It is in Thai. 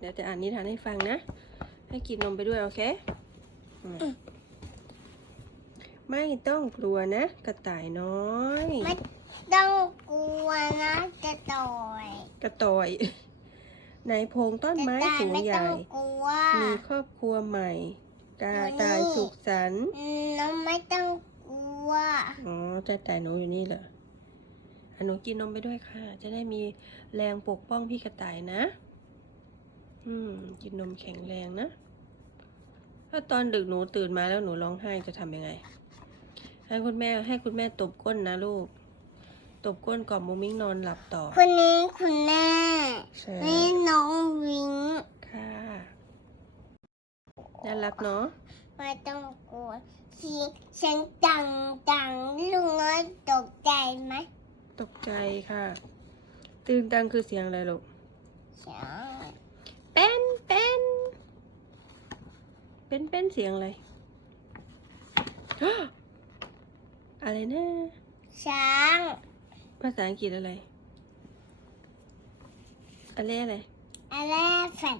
เดี๋ยวจะอ่านนิทานให้ฟังนะ ให้กินนมไปด้วยโอเคอืมไม่ต้องกลัวนะ กระต่ายน้อย ไม่ต้องกลัวนะจะต่อยกระต่อยในโพรงต้นไม้จะตายสูงไม่ใหต้อญ่งกลัวมีครอบครัวใหม่กาอยู่นี่ตายสุขสันต์อืมน้องไม่ต้องกลัว อ๋อแต่แต่หนูอยู่นี่เหรออะหนูกินนมไปด้วยค่ะ จะได้มีแรงปกป้องพี่กระต่ายนะ อืม กินนมแข็งแรงนะ ถ้าตอนดึกหนูตื่นมาแล้วหนูร้องไห้จะทำยังไง ให้คุณแม่ให้คุณแม่ตบก้นนะลูก ตบก้นก่อนมูมิ้งนอนหลับต่อ คนนี้คุณแม่ใช่นี่น้องวิงค่ะน่ารักเนาะไม่ต้องกลัวเสียงเสียงดังดังลุงน้อยตกใจไหมตกใจค่ะ ตื่นตังคือเสียงอะไรลูกเสียง เป็นเป็น เป็นเป็นเสียงอะไร อะไรนะช้างภาษาอังกฤษอะไร อะไรอะไรอะไรแฟด